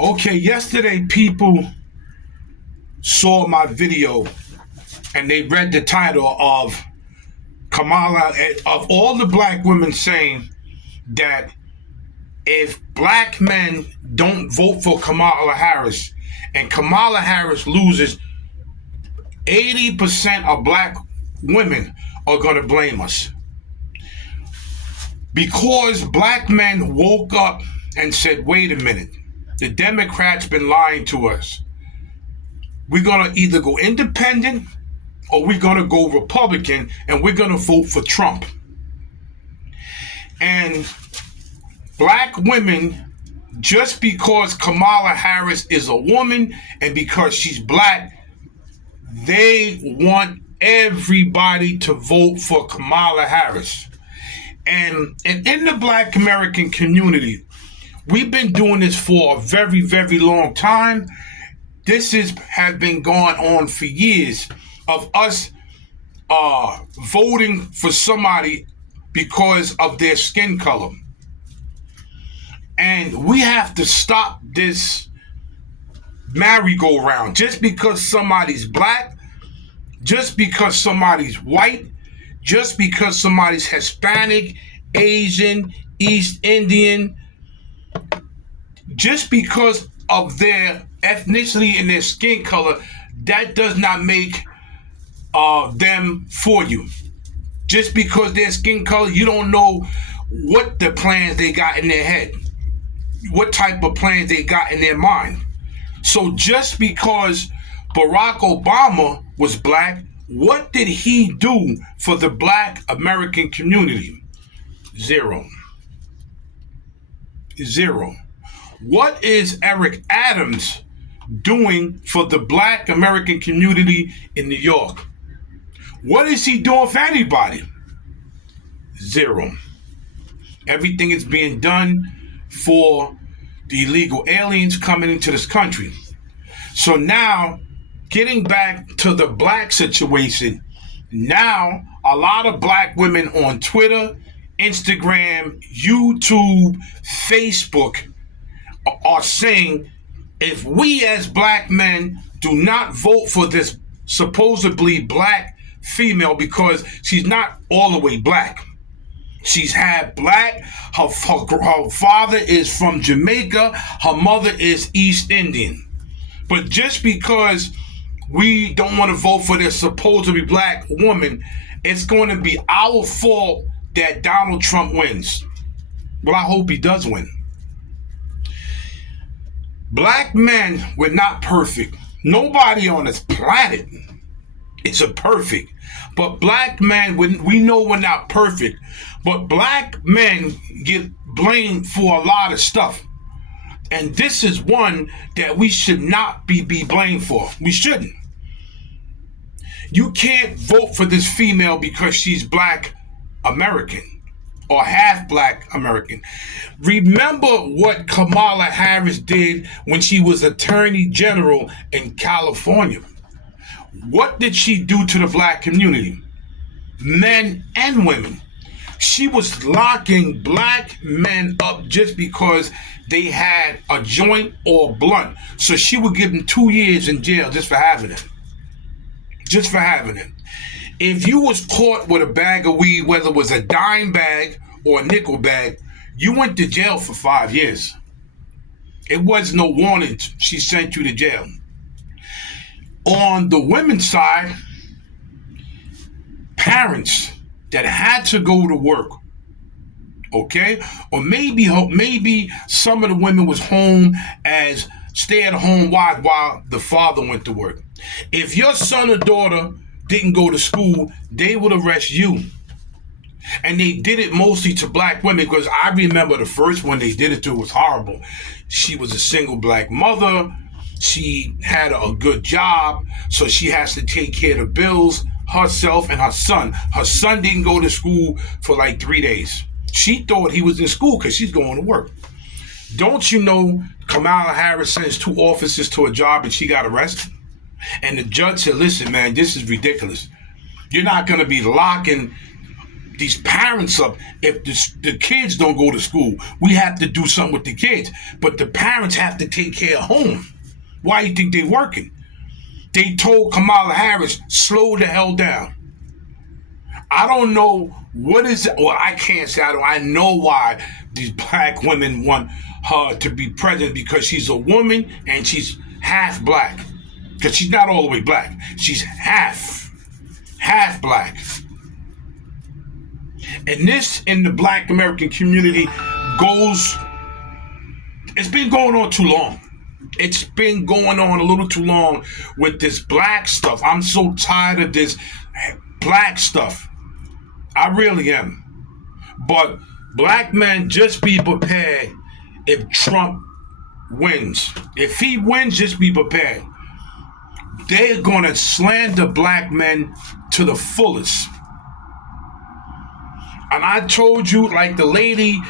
Okay, yesterday people saw my video and they read the title of Kamala, of all the black women saying that if black men don't vote for Kamala Harris and Kamala Harris loses, 80% of black women are going to blame us. Because black men woke up and said, wait a minute, the Democrats been lying to us. We're going to either go independent or we're going to go Republican and we're going to vote for Trump. And black women, just because Kamala Harris is a woman and because she's black, they want everybody to vote for Kamala Harris. And in the black American community, we've been doing this for a very, very long time. This has been going on for years of us voting for somebody because of their skin color. And we have to stop this merry-go-round. Just because somebody's black, just because somebody's white, just because somebody's Hispanic, Asian, East Indian, just because of their ethnicity and their skin color, that does not make them for you. Just because their skin color, you don't know what the plans they got in their head, what type of plans they got in their mind. So just because Barack Obama was black, what did he do for the black American community? Zero. What is Eric Adams doing for the black American community in New York? What is he doing for anybody? Zero. Everything is being done for the illegal aliens coming into this country. So now, getting back to the black situation, now a lot of black women on Twitter, Instagram, YouTube, Facebook are saying, if we as black men do not vote for this supposedly black female, because she's not all the way black. She's half black. Her father is from Jamaica. Her mother is East Indian. But just because we don't want to vote for this supposedly black woman, it's going to be our fault that Donald Trump wins. Well, I hope he does win. Black men, we're not perfect. Nobody on this planet is perfect. But black men, we know we're not perfect. But black men get blamed for a lot of stuff. And this is one that we should not be blamed for. We shouldn't. You can't vote for this female because she's black American or half black American. Remember what Kamala Harris did when she was Attorney General in California. What did she do to the black community? Men and women. She was locking black men up just because they had a joint or a blunt. So she would give them 2 years in jail just for having it. Just for having it. If you was caught with a bag of weed, whether it was a dime bag or a nickel bag, you went to jail for 5 years. It was no warning. She sent you to jail. On the women's side, parents that had to go to work, okay? Or maybe some of the women was home as stay-at-home wives while the father went to work. If your son or daughter didn't go to school, they would arrest you. And they did it mostly to black women, because I remember the first one they did it to was horrible. She was a single black mother. She had a good job, so she has to take care of the bills, herself and her son. Her son didn't go to school for like 3 days. She thought he was in school because she's going to work. Don't you know Kamala Harris sends 2 officers to a job and she got arrested? And the judge said, listen, man, this is ridiculous. You're not going to be locking these parents up. If the kids don't go to school, we have to do something with the kids. But the parents have to take care of home. Why do you think they're working? They told Kamala Harris, slow the hell down. I don't know what is it. Well, I can't say I know why these black women want her to be president, because she's a woman and she's half black. Because she's not all the way black. She's half black. And this in the black American community it's been going on too long. It's been going on a little too long with this black stuff. I'm so tired of this black stuff. I really am. But black men, just be prepared if Trump wins. If he wins, just be prepared. They're going to slander black men to the fullest. And I told you, like the lady,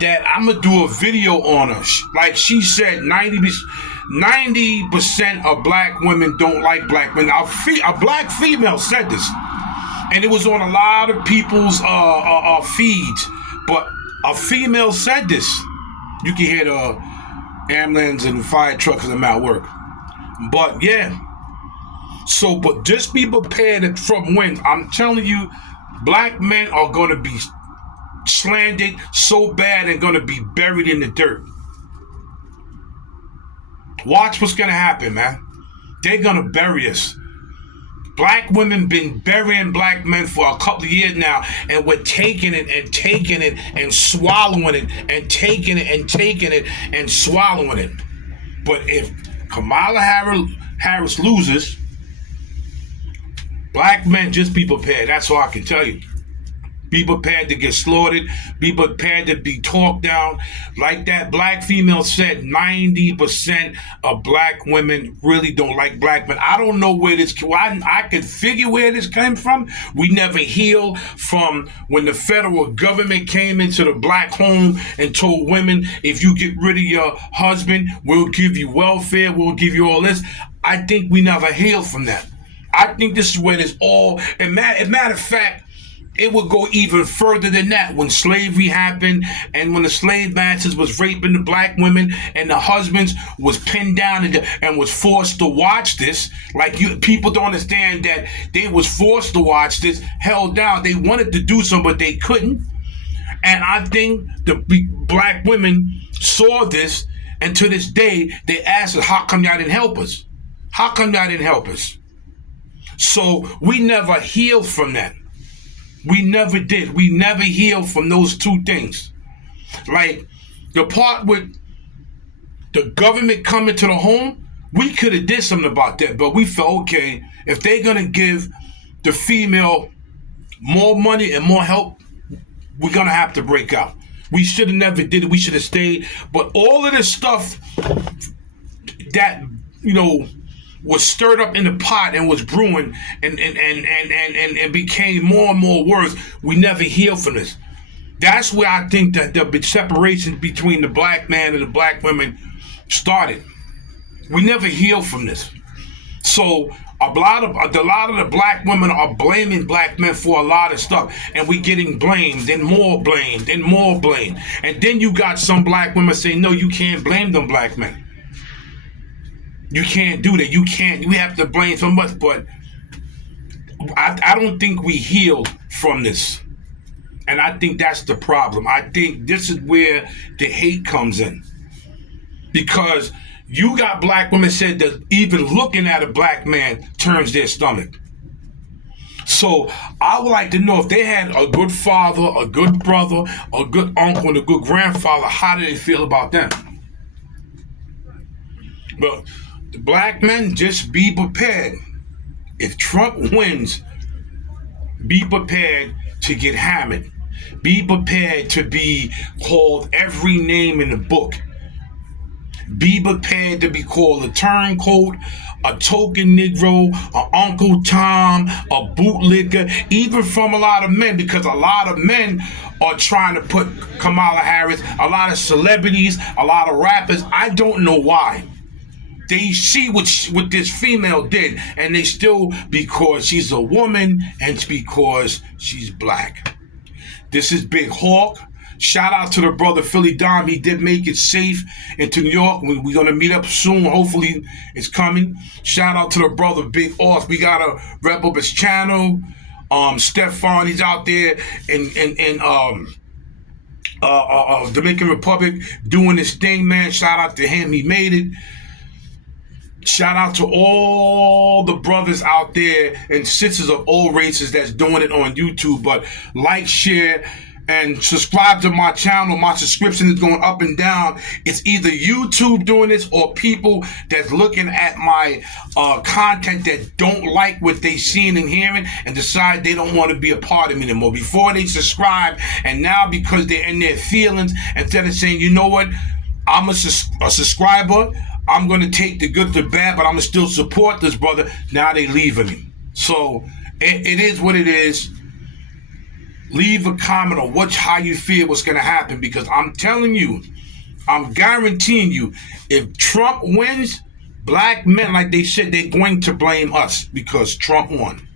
that I'm going to do a video on her. Like she said, 90% of black women don't like black men. A black female said this. And it was on a lot of people's feeds. But a female said this. You can hear the ambulance and fire trucks and them at work. But yeah. So, but just be prepared if Trump wins. I'm telling you, black men are going to be slandered so bad and going to be buried in the dirt. Watch what's going to happen, man. They're going to bury us. Black women been burying black men for a couple of years now, and we're taking it and taking it and swallowing it and taking it and taking it and swallowing it. But if Kamala Harris loses, black men, just be prepared. That's all I can tell you. Be prepared to get slaughtered. Be prepared to be talked down. Like that black female said, 90% of black women really don't like black men. I don't know where this, I can figure where this came from. We never healed from when the federal government came into the black home and told women, if you get rid of your husband, we'll give you welfare, we'll give you all this. I think we never healed from that. I think this is where it's all, and matter of fact, it would go even further than that. When slavery happened and when the slave masters was raping the black women and the husbands was pinned down and was forced to watch this, like people don't understand that they was forced to watch this, held down. They wanted to do something, but they couldn't. And I think the black women saw this, and to this day, they ask us, how come y'all didn't help us? How come y'all didn't help us? So we never healed from that. We never did. We never healed from those two things. Like the part with the government coming to the home, we could have did something about that, but we felt, okay, if they're going to give the female more money and more help, we're going to have to break out. We should have never did it. We should have stayed. But all of this stuff that, was stirred up in the pot and was brewing and became more and more worse, we never healed from this. That's where I think that the separation between the black man and the black women started. We never healed from this. So a lot of the black women are blaming black men for a lot of stuff, and we getting blamed and more blamed and more blamed. And then you got some black women saying, no, you can't blame them black men. You can't do that. You can't. We have to blame so much, but I don't think we healed from this. And I think that's the problem. I think this is where the hate comes in. Because you got black women said that even looking at a black man turns their stomach. So I would like to know, if they had a good father, a good brother, a good uncle, and a good grandfather, how do they feel about them? But the black men, just be prepared. If Trump wins, be prepared to get hammered. Be prepared to be called every name in the book. Be prepared to be called a turncoat, a token Negro, a Uncle Tom, a bootlicker, even from a lot of men, because a lot of men are trying to put Kamala Harris, a lot of celebrities, a lot of rappers. I don't know why. They see what this female did, and they still, because she's a woman and because she's black. This is Big Hawk. Shout out to the brother Philly Dom. He did make it safe into New York. We're going to meet up soon. Hopefully it's coming. Shout out to the brother Big Oz. We got to rep up his channel. Stefan, he's out there in Dominican Republic doing this thing, man. Shout out to him. He made it. Shout out to all the brothers out there and sisters of all races that's doing it on YouTube. But like, share, and subscribe to my channel. My subscription is going up and down. It's either YouTube doing this or people that's looking at my content that don't like what they seeing and hearing and decide they don't want to be a part of me anymore. Before they subscribe, and now because they're in their feelings, instead of saying, you know what, I'm a subscriber, I'm going to take the good to the bad, but I'm going to still support this brother. Now they leaving him. So it is what it is. Leave a comment on how you feel what's going to happen, because I'm telling you, I'm guaranteeing you, if Trump wins, black men, like they said, they're going to blame us because Trump won.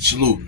Salute.